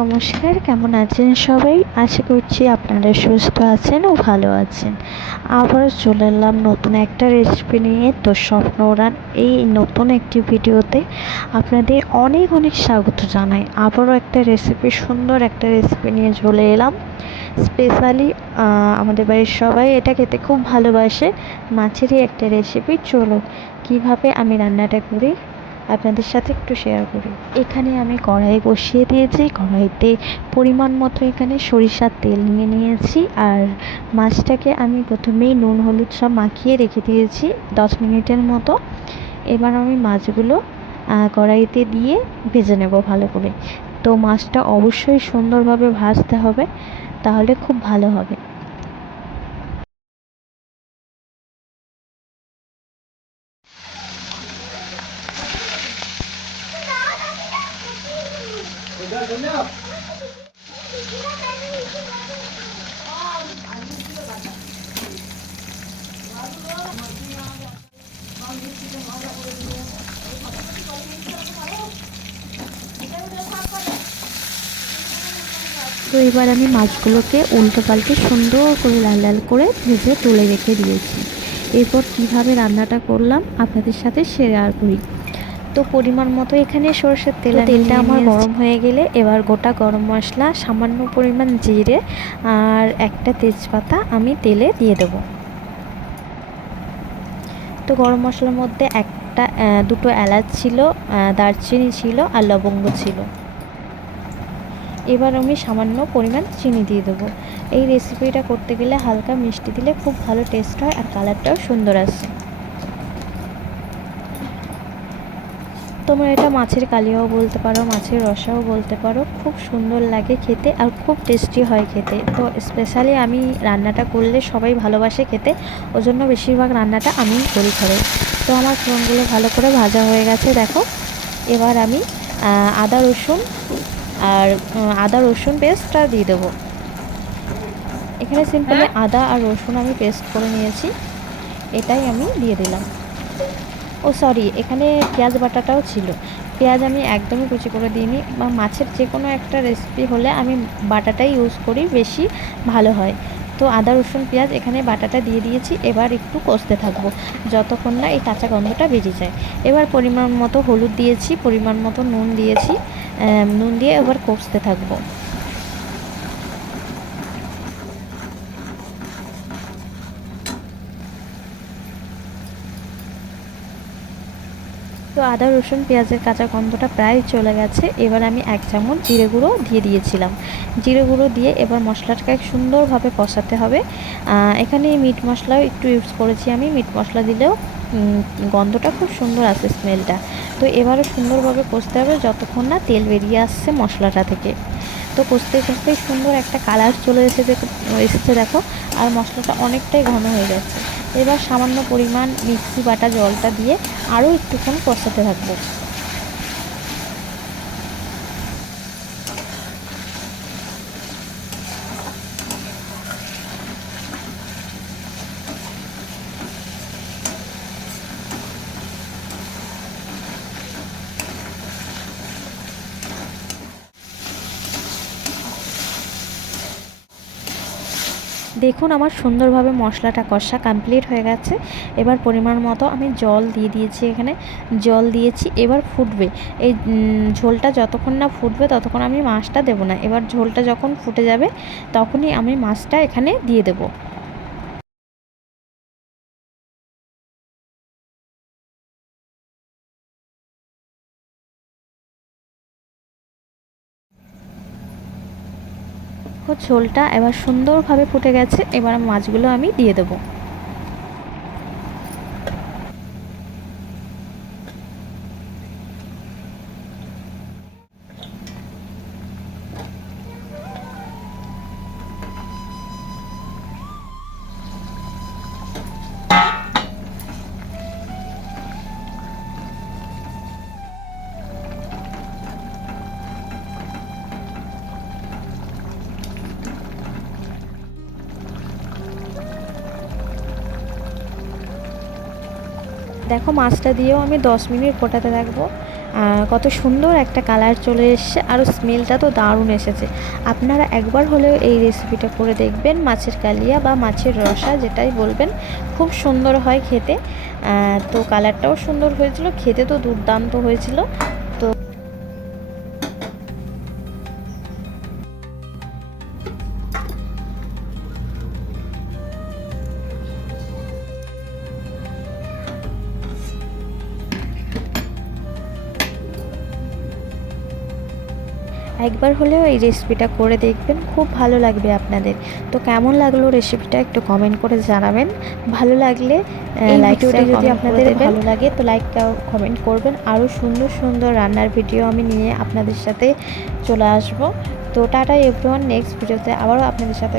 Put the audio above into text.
নমস্কার, কেমন আছেন সবাই? আশা করছি আপনারা সুস্থ আছেন ও ভালো আছেন। আবার চলে এলাম নতুন একটা রেসিপি নিয়ে। তো স্বপ্ন উড়ান এই নতুন একটি ভিডিওতে আপনাদের অনেক অনেক স্বাগত জানাই। আবারও একটা রেসিপি সুন্দর একটা রেসিপি নিয়ে চলে এলাম। স্পেশালি আমাদের বাড়ির সবাই এটা খেতে খুব ভালোবাসে। মাছেরই একটা রেসিপি চলো কীভাবে আমি রান্নাটা করি? আপনাদের সাথে একটু শেয়ার করি। এখানে আমি কড়াই বসিয়ে দিয়েছি। কড়াইতে পরিমাণ মতো এখানে সরিষার তেল নিয়ে নিয়েছি। আর মাছটাকে আমি প্রথমেই নুন, হলুদ সব মাখিয়ে রেখে দিয়েছি দশ মিনিটের মতো। এবার আমি মাছগুলো কড়াইতে দিয়ে ভেজে নেব ভালো করে। তো মাছটা অবশ্যই সুন্দরভাবে ভাজতে হবে, তাহলে খুব ভালো হবে। তো এবার আমি মাছগুলোকে উল্টো পাল্টে সুন্দর করে লাল লাল করে ভেজে তুলে রেখে দিয়েছি। এরপর কীভাবে রান্নাটা করলাম আপনাদের সাথে শেয়ার করি। তো পরিমাণ মতো এখানে সরষের তেল তেলটা আমার গরম হয়ে গেলে এবার গোটা গরম মশলা সামান্য পরিমাণ জিরে আর একটা তেজপাতা আমি তেলে দিয়ে দেবো। তো গরম মশলার মধ্যে একটা দুটো এলাচ ছিল দারচিনি ছিল আর লবঙ্গ ছিল। এবার আমি সামান্য পরিমাণ চিনি দিয়ে দেবো। এই রেসিপিটা করতে গেলে হালকা মিষ্টি দিলে খুব ভালো টেস্ট হয় আর কালারটাও সুন্দর আসে। তোমরা এটা মাছের কালিয়াও বলতে পারো মাছের রসাও বলতে পারো। খুব সুন্দর লাগে খেতে আর খুব টেস্টি হয় খেতে। তো স্পেশালি আমি রান্নাটা করলে সবাই ভালোবাসে খেতে ওই জন্য বেশিরভাগ রান্নাটা আমি করি ঘরে। তো আমার ফোনগুলো ভালো করে ভাজা হয়ে গেছে দেখো। এবার আমি আদা রসুন আর আদা রসুন পেস্টটা দিয়ে দেবো। এখানে সিম্পলি আদা আর রসুন আমি পেস্ট করে নিয়েছি। এটাই আমি দিয়ে দিলাম। ও সরি এখানে পেঁয়াজ বাটাটাও ছিল। পেঁয়াজ আমি একদমই কুচি করে দিইনি বা মাছের যে কোনো একটা রেসিপি হলে আমি বাটাটাই ইউজ করি, বেশি ভালো হয়। তো আদা, রসুন, পেঁয়াজ এখানে বাটাটা দিয়ে দিয়েছি, এবার একটু কষতে থাকব, যতক্ষণ না এই কাঁচা গন্ধটা বেজে যায়। এবার পরিমাণ মতো হলুদ দিয়েছি, পরিমাণ মতো নুন দিয়েছি নুন দিয়ে এবার কষতে থাকব। তো আদা, রসুন, পেঁয়াজের কাঁচা গন্ধটা প্রায় চলে গেছে। এবার আমি এক চামচ জিরে গুঁড়ো দিয়ে দিয়েছিলাম। জিরে গুঁড়ো দিয়ে এবার মশলাটাকে সুন্দরভাবে কষাতে হবে। এখানে মিট মশলাও একটু ইউজ করেছি আমি। মিট মশলা দিলেও গন্ধটা খুব সুন্দর আসে স্মেলটা। তো এবারও সুন্দরভাবে কষতে হবে যতক্ষণ না তেল বেরিয়ে আসছে মশলাটা থেকে। তো কষতে কষতেই সুন্দর একটা কালার চলে এসেছে এসেছে দেখো। আর মশলাটা অনেকটাই ঘন হয়ে যাচ্ছে এবার সামান্য পরিমাণ মিক্সি বাটা জলটা দিয়ে আরও একটুক্ষণ কষাতে থাকব। দেখুন আমার সুন্দরভাবে মশলাটা কষা কমপ্লিট হয়ে গেছে। এবার পরিমাণ মতো আমি জল দিয়ে দিয়েছি এখানে। জল দিয়েছি, এবার ফুটবে। এই ঝোলটা যতক্ষণ না ফুটবে ততক্ষণ আমি মাছটা দেবো না। এবার ঝোলটা যখন ফুটে যাবে তখনই আমি মাছটা এখানে দিয়ে দেবো। ঝোলটা এবার সুন্দরভাবে ফুটে গেছে এবার মাছগুলো আমি দিয়ে দেবো। দেখো, মাছটা দিয়েও আমি দশ মিনিট ফোটাতে থাকব। কত সুন্দর একটা কালার চলে এসেছে আর স্মেলটা তো দারুণ এসেছে। আপনারা একবার হলেও এই রেসিপিটা করে দেখবেন, মাছের কালিয়া বা মাছের রসা যেটাই বলবেন, খুব সুন্দর হয় খেতে। তো কালারটাও সুন্দর হয়েছিল, খেতে তো দুর্দান্ত হয়েছিল। তো একবার হলেও এই রেসিপিটা করে দেখবেন খুব ভালো লাগবে আপনাদের। তো কেমন লাগল রেসিপিটা একটু কমেন্ট করে জানাবেন। ভালো লাগলে ভিডিওটি যদি আপনাদের ভালো লাগে তো লাইক কমেন্ট করবেন। আরও সুন্দর সুন্দর রান্নার ভিডিও আমি নিয়ে আপনাদের সাথে চলে আসব। তো টাটা এভরিওয়ান নেক্সট ভিডিওতে আবারও আপনাদের সাথে